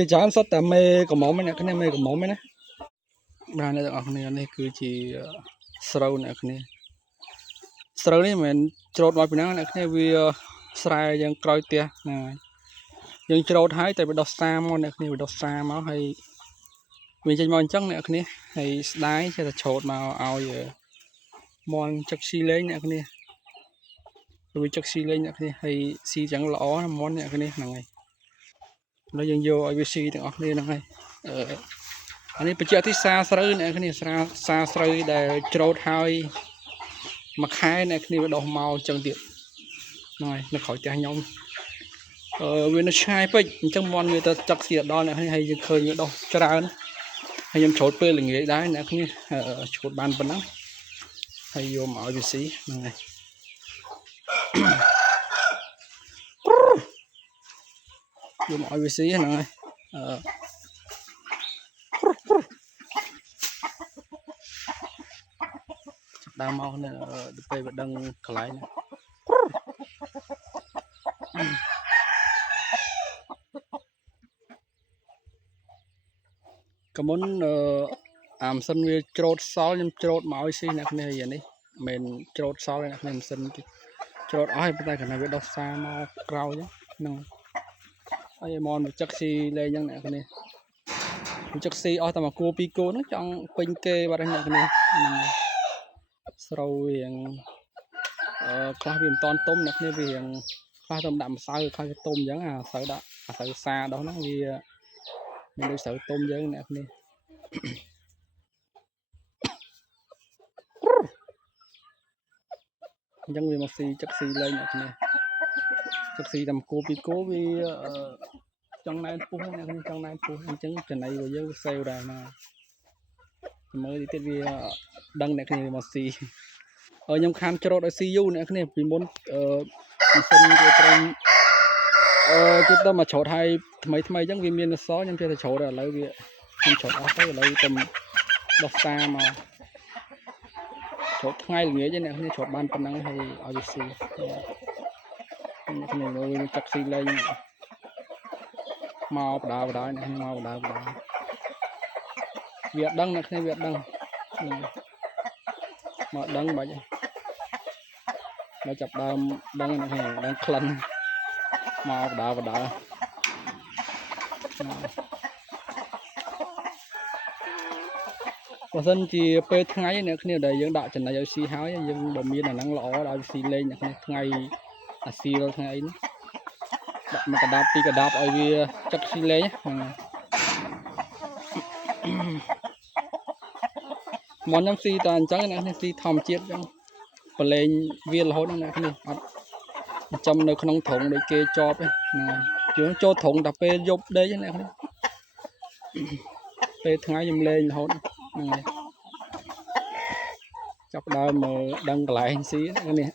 ពីច្រើនសុទ្ធតែមេកំមុំអ្នកគ្នាមេកំមុំណាបាទអ្នកទាំងអស់គ្នានេះគឺជាស្រូវអ្នកគ្នាស្រូវនេះមិនមែនច្រូតមកពីណាអ្នកគ្នាវាស្រែយើងក្រោយផ្ទះហ្នឹងហើយយើងច្រូតហើយតែវាដុះសាមកអ្នកគ្នាវាដុះសាមកហើយវាចេញមកអញ្ចឹងអ្នកគ្នាហើយស្ដាយចេះតែច្រូតមកឲ្យមន់ចឹកស៊ីលេងអ្នកគ្នាវាចឹកស៊ីលេងអ្នកគ្នាហើយស៊ីចឹងល្អណាមន់អ្នកគ្នាហ្នឹងហើយแล้วយើងយកឲ្យវាស៊ីទាំងអស់គ្នាហ្នឹងហើយអានេះបញ្ជាក់ទីសាស្រូវអ្នកគ្នាសាស្រូវដែលច្រូតហើយមួយខែអ្នកគ្នាវាដុះមកអញ្ចឹងទៀតហ្នឹងហើយនៅក្រោយផ្ទះខ្ញុំវានៅឆ្ងាយពេកអញ្ចឹងមន់វាទៅចឹកស៊ីដល់អ្នកគ្នាហើយយើងឃើញវាដុះច្រើនហើយខ្ញុំច្រូតពេលល្ងាចដែរអ្នកគ្នាច្រូតបានប៉ុណ្ណឹងហើយយកមកឲ្យវាស៊ីហ្នឹងហើយយកមកឲ្យវាស៊ីហ្នឹងហើយដើមមកនេះទៅពេលវាដឹងកន្លែងកមុនអាម៉ាស៊ីនវាច្រូតសល់ខ្ញុំច្រូតមកឲ្យស៊ីអ្នកគ្នាហើយនេះមិនច្រូតសល់អ្នកគ្នាម៉ាស៊ីនច្រូតអស់ប៉ុន្តែគ្រាន់តែវាដុះសាមកក្រោយហ្នឹងហើយមន់វាចឹកស៊ីលេងអញ្ចឹងអ្នកគ្នាវាចឹកស៊ីអស់តែមួយគួរពីរគួរហ្នឹងចង់ពេញគេបាត់ហើយអ្នកគ្នាស្រូវវាខ្លះវាមិនតាន់ទុំអ្នកគ្នាវាខ្លះទៅដាក់ម្សៅខ្លះទៅទុំអញ្ចឹងអាស្រូវដាក់អាស្រូវសាដោះហ្នឹងវាមិនដូចស្រូវទុំយើងអ្នកគ្នាអញ្ចឹងវាមកស៊ីចឹកស៊ីលេងអ្នកគ្នាចឹកស៊ីតែមួយគួរពីរគួរវាចង់ណែនពុះអ្នកគ្នាចង់ណែនពុះអញ្ចឹងចំណៃរបស់យើងវាសេវដែរណាមើលទៀតវាដឹងអ្នកគ្នាមកស៊ីខ្ញុំខានច្រូតឲ្យស៊ីយូរអ្នកគ្នាពីមុនម៉ាស៊ីនវាត្រឹមគេទៅមកច្រូតឲ្យថ្មីអញ្ចឹងវាមានអសខ្ញុំចេះតែច្រូតឥឡូវវាខ្ញុំច្រូតអស់ទៅឥឡូវទៅដោះសាមកច្រូតថ្ងៃល្ងាចអ្នកគ្នាច្រូតបានប៉ុណ្ណឹងហើយឲ្យវាស៊ីអ្នកគ្នាមើលវាចាក់ស៊ីលេងមកបដាអ្នកគ្នាមកបដាវាអត់ដឹងអ្នកគ្នាវាអត់ដឹងមកដឹងបាច់មកចាប់ដើមដឹងអ្នកគ្នាដឹងក្លិនមកបដាបើសិនជាពេលថ្ងៃអ្នកគ្នាដែលយើងដាក់ចំណីឲ្យស៊ីហើយយើងបើមានអាហ្នឹងល្អដល់ស៊ីលេងអ្នកគ្នាថ្ងៃអាស៊ីលថ្ងៃអីដាក់មួយកដាប់ពីរកដាប់ឲ្យវាចឹកស៊ីលេងហ្នឹងមកខ្ញុំស៊ីតែអញ្ចឹងអ្នកគ្នាស៊ីធម្មជាតិអញ្ចឹងបលែងវារហូតអ្នកគ្នាអត់ចំនៅក្នុងត្រង់ដូចគេជាប់ហ្នឹងយើងចូលត្រង់តែពេលយប់ដេកអ្នកគ្នាពេលថ្ងៃខ្ញុំលេងរហូតហ្នឹងហើយចាប់ដើមមើលដឹងកន្លែងស៊ីនេះ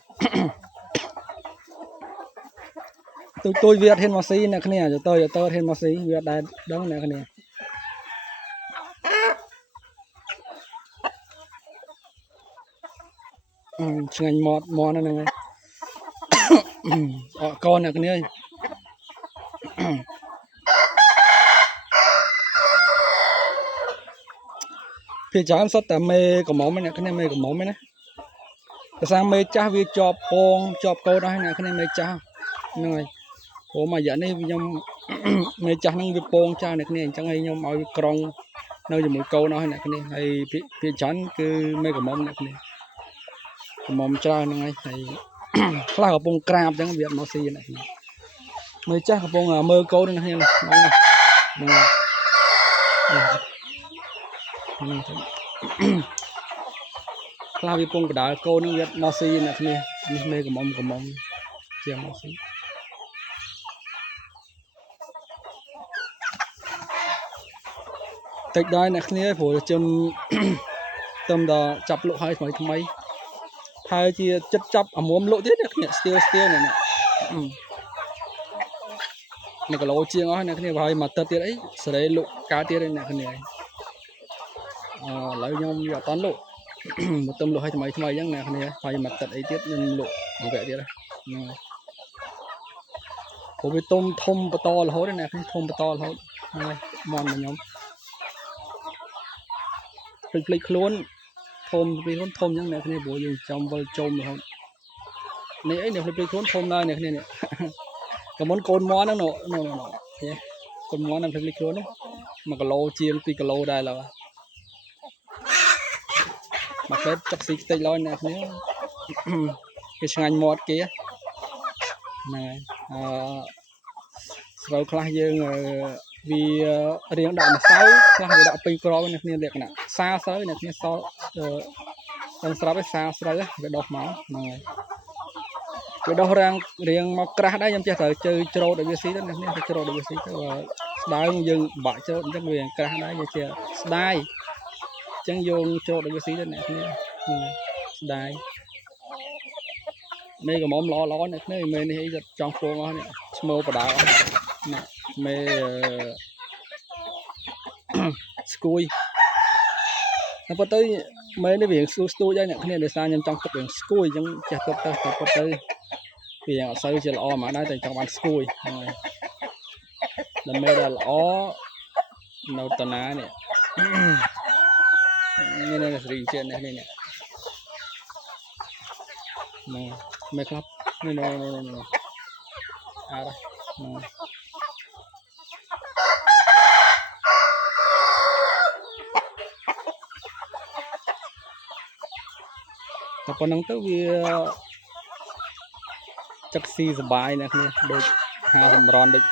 ទួយវាអត់ហ៊ានមកស៊ីអ្នកគ្នាយតើហ៊ានមកស៊ីវាអត់ដែរដឹងអ្នកគ្នាឆ្ងាញ់មាត់ហ្នឹងហើយអកអ្នកគ្នាពីច្រើនសុទ្ធតែមេកំមុំអ្នកគ្នាមេកំមុំណាភាសាមេចាស់វាជាប់ពងជាប់កោតហើយអ្នកគ្នាមេចាស់ហ្នឹងហើយព្រោះមួយរយៈនេះខ្ញុំមេចាស់ហ្នឹងវាពងចាស់អ្នកគ្នាអញ្ចឹងហើយខ្ញុំឲ្យក្រុងនៅជាមួយកូនអស់អ្នកគ្នាហើយពីច្រើនគឺមេកំមុំអ្នកគ្នាកំមុំច្រើនហ្នឹងហើយខ្លះកំពុងក្រាបអញ្ចឹងវាអត់មកស៊ីអ្នកគ្នាមេចាស់កំពុងមើលកូនអ្នកគ្នាហ្នឹងខ្លះវាពងបដាលកូននឹងវាមកស៊ីអ្នកគ្នានេះមេកំមុំជាមកស៊ីតិចដែរអ្នកគ្នាព្រោះជឹមទៅដល់ចាប់លក់ហើយថ្មីហើយជាចិត្តចាប់អាមុំលក់ទៀតអ្នកគ្នាស្ទៀវនេះ1គីឡូជាងអស់អ្នកគ្នាហើយមកទឹកទៀតអីសេរីលក់កើតទៀតអ្នកគ្នាឥឡូវខ្ញុំវាអត់តាន់លក់មកទៅលក់ឲ្យថ្មីអញ្ចឹងអ្នកគ្នាហើយមកទឹកអីទៀតខ្ញុំលក់មួយវគ្គទៀតហ្នឹងព្រោះវាទុំធំបន្តរហូតអ្នកគ្នាធំបន្តរហូត này mòn mà nhóm phịch luôn thôm vì con thôm những này cái này bố dùng trong vơi trôm được không này ấy này phịch luôn thôm này này cái món côn món nó nọ côn món làm phịch luôn đấy mà cái lô chiên pi cái lô đây là mà cái chắc xí tay lôi này nếu cái sang anh mót kia này rồi khai dương vì riêng đạo sáu khai về đạo pin pro này nên liệt nè xa tới này sau đang sáu với xa tới cái đọt máu này cái đọt răng riêng mà crash đấy em chưa thời chơi trâu để xí đó này trâu để xí và đá dương bãi trâu chắc về crash đấy giờ chưa đai chẳng vô trâu để xí đó này đai mấy cái món lo này nơi mình thấy trong phố nó này small và đào nè mê skui nó có tới mấy cái việc skui đây nè cái này để sao nhân trong tập việc skui chẳng chả có tới vì ở sau chỉ lo mà nói trong bàn skui là mê là lo nấu tần á nè như này là gì chuyện này nè mê club no à đây còn năng tới vì chắc xì bài nè được hà làm ron được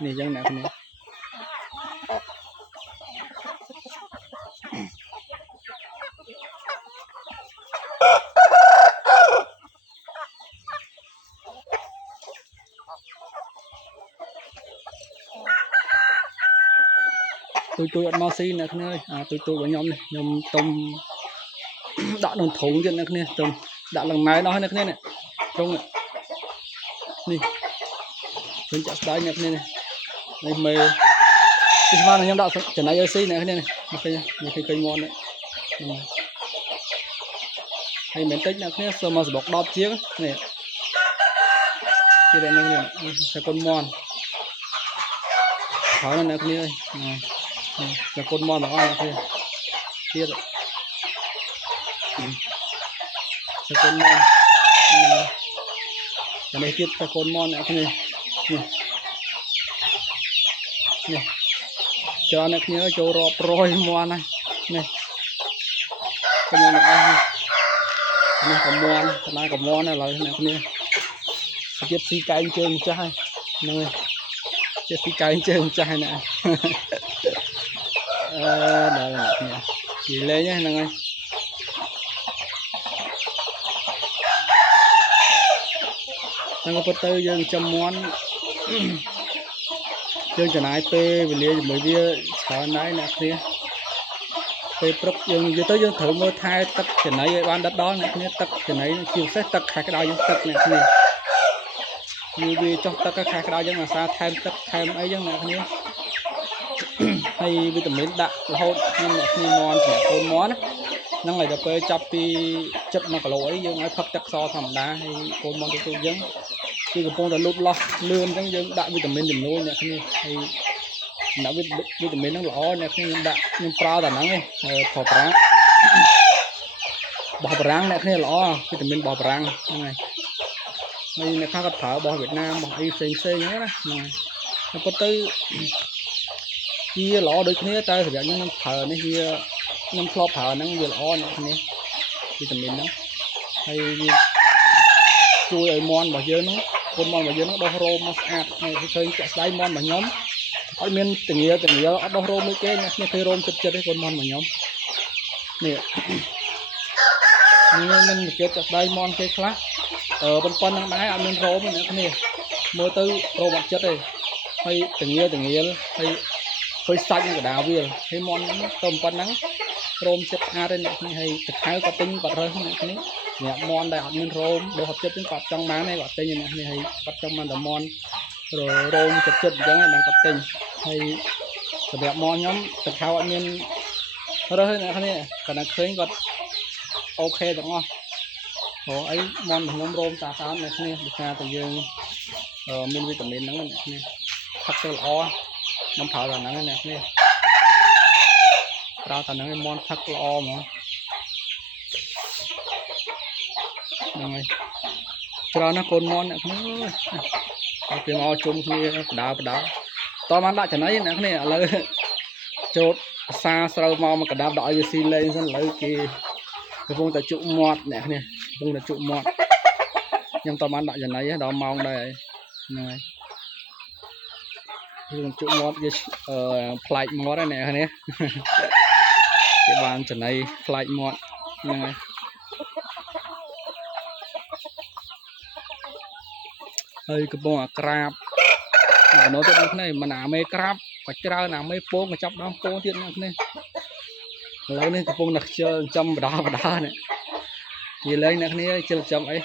này chẳng nè tôi ăn mau xi nè ơi tôi với nhóm này nhóm tôm đã đồng thủng chuyện nè tôm đã lần này nó nè nè trong này nè bên chợ đáy nè này mê cái mà nhóm đạo trở này xi nè nè một cây ngon đấy hay miếng tích nè sơ mà bọc đọt chiếc nè cái đây nè sẽ con mòn tháo nè ơi là con mòn nó ăn kia kia rồi là con mòn cái này kia là con mòn này cái này cho này kia cho rọp rồi mòn này cái này này có mòn này là này kia xì cái chơi một chai này kia xì cái chơi một chai nè đây nè chị lên nhé nè ơi đang có tư dương trăm món dương cho nãy tê vì liền mới bia chờ nãy nè kia tê prop dương tới dương thử mưa thai tất cái nãy ban đất đó nè tất cái nãy chiều xét tất hai cái đau dương tất nè kia như vì cho tất cả hai cái đau dương là sao thêm tất thêm ấy dương nè kia hay vitamin đạm hôn nhưng mà khi món thì con món năng lại được chơi chắp đi chất mà cả lỗi nhưng ai phật chắc so thầm đá hay con món tôi giống khi cái con là lút lo lươn giống giống đạm vitamin điểm nuôi nè hay đã vitamin nó lỏ nè khi đạm nhưng pro là nắng ấy thọ ráng bò ráng nè khi lỏ vitamin bò ráng này đây là khác thở bò Việt Nam bò ICC nhé này nó có tới kia lọ được thế ta thì những thờ này kia năm flop thờ nó vừa lọ này vitamin đó hay chui ở mon mà dơ nó con mon mà dơ nó đo rô nó sạch này thì chơi chạy đáy mon mà nhóm ở miền tình nghĩa ở đo rô mới cái này thấy rôm chật chật đấy con mon mà nhóm nè nên cái chạy đáy mon cái khác ở bên con đang đáy ở miền rô mới nè mơ tư rô mặt chất này hay tình nghĩa hay hơi xanh của đào viên hay món tôm con nắng rôm chất a đây này hay thịt hai có tinh có rơi này nè món đại học nên rôm đồ hợp chất những cọp trong má này gọi tên này hay cọp trong màn là món rồi rôm chất giống này bằng cọp tinh hay đẹp món nhóm thịt hai gọi nên rơi này cái này khơi còn ok đúng không rồi ấy món nhóm rôm tà tán này được ra từ dương min vitamin nắng này thật sự là ខ្ញុំប្រើតែហ្នឹងអ្នកនេះប្រើតែហ្នឹងឲ្យមន់ផឹកល្អហ្មងហ្នឹងហើយច្រើនណាស់កូនមន់អ្នកនេះអត់គេមកជុំគ្នាបដាតបានដាក់ចំណៃអ្នកនេះឥឡូវចូលអាសាស្រូវមកកដាបដាក់ឲ្យវាស៊ីលេងសិនឥឡូវគេកំពុងតែជក់មាត់អ្នកនេះកំពុងតែជក់មាត់ខ្ញុំតបានដាក់ចំណៃដល់ម៉ោងដែរហ្នឹងហើយខ្ញុំជក់មាត់វាផ្លែកមាត់ហ្នឹងអ្នកនេះគេបានចំណៃផ្លែកមាត់ហ្នឹងហើយហើយកំពុងអាក្រាបដល់នោះទៅដល់នេះមិនអាមេក្រាបក៏ច្រើនអាមេពងក៏ចាប់ដល់ពងទៀតអ្នកនេះឥឡូវនេះកំពុងតែខ្ជិលចំបដានេះនិយាយលេងអ្នកគ្នាជិលចំអី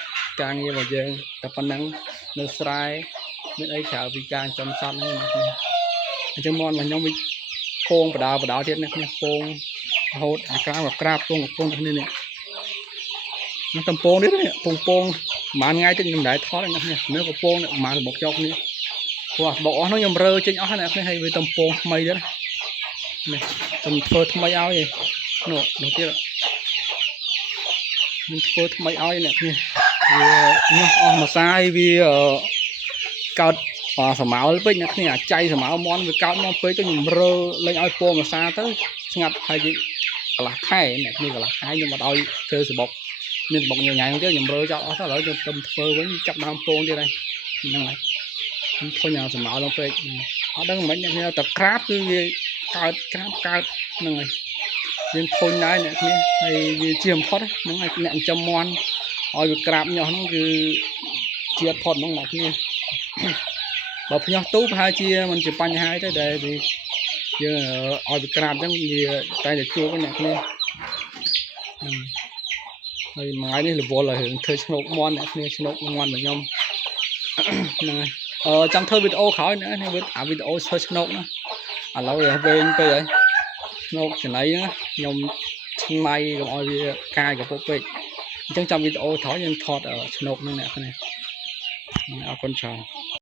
ការងាររបស់យើងតែប៉ុណ្ណឹងនៅស្រែមានអីក្រៅពីការចំសត្វហ្នឹងអញ្ចឹងមកខ្ញុំវិញពងបដាទៀតអ្នកគ្នាពងរហូតអាក្រាបពងគ្នានេះនឹងតំពងនេះពងប្រហែលថ្ងៃទៀតខ្ញុំមិនដែរថតទេអ្នកគ្នានៅកំពងប្រហែលរបស់ចុកនេះព្រោះបោកអស់នោះខ្ញុំរើចេញអស់អ្នកគ្នាហើយវាតំពងថ្មីទៀតនេះខ្ញុំធ្វើថ្មីឲ្យនោះទៀតខ្ញុំធ្វើថ្មីឲ្យអ្នកគ្នាវាញាស់អស់មួយសាយវាកើតសម្ោលពេកអ្នកគ្នាអាចៃសម្ោលមន់វាកើតមកពេកទៅខ្ញុំរើលេងឲ្យពងមួយសាទៅស្ងាត់ហើយកន្លះខែអ្នកគ្នាកន្លះខែខ្ញុំអត់ឲ្យធ្វើសបុកមានសបុកញ៉ាំទៀតខ្ញុំរើចោលអស់ទៅឥឡូវខ្ញុំទៅធ្វើវិញចាប់ដើមពងទៀតហើយហ្នឹងហើយខ្ញុំធុញឲ្យសម្ោលពេកអត់ដឹងមិនអ្នកគ្នាតែក្រាបគឺវាកើតហ្នឹងហើយយើងធុញដែរអ្នកគ្នាហើយវាជាបំផុតហ្នឹងហើយអ្នកចិញ្ចឹមមន់ឲ្យវាក្រាបញាស់ហ្នឹងគឺជាផុតហ្នឹងអ្នកគ្នាបើភ្ញាស់ទូប្រហែលជាមិនជាបញ្ហាទេដែលយើងឲ្យវាក្រាបអញ្ចឹងវាតែជួបអ្នកគ្នាហ្នឹងហើយមួយថ្ងៃនេះរវល់ឲ្យរឿងធ្វើឆ្នោកមន់អ្នកគ្នាឆ្នោកមន់របស់ខ្ញុំហ្នឹងហើយចង់ធ្វើវីដេអូក្រោយណាអាវីដេអូធ្វើឆ្នោកណាឥឡូវវាវែងពេកហើយឆ្នោកចំណៃណាខ្ញុំឆ្នៃកុំឲ្យវាកាយកពុកពេកអញ្ចឹងចាំវីដេអូក្រោយយើងថតឆ្នោកហ្នឹងអ្នកគ្នាអរគុណច្រើន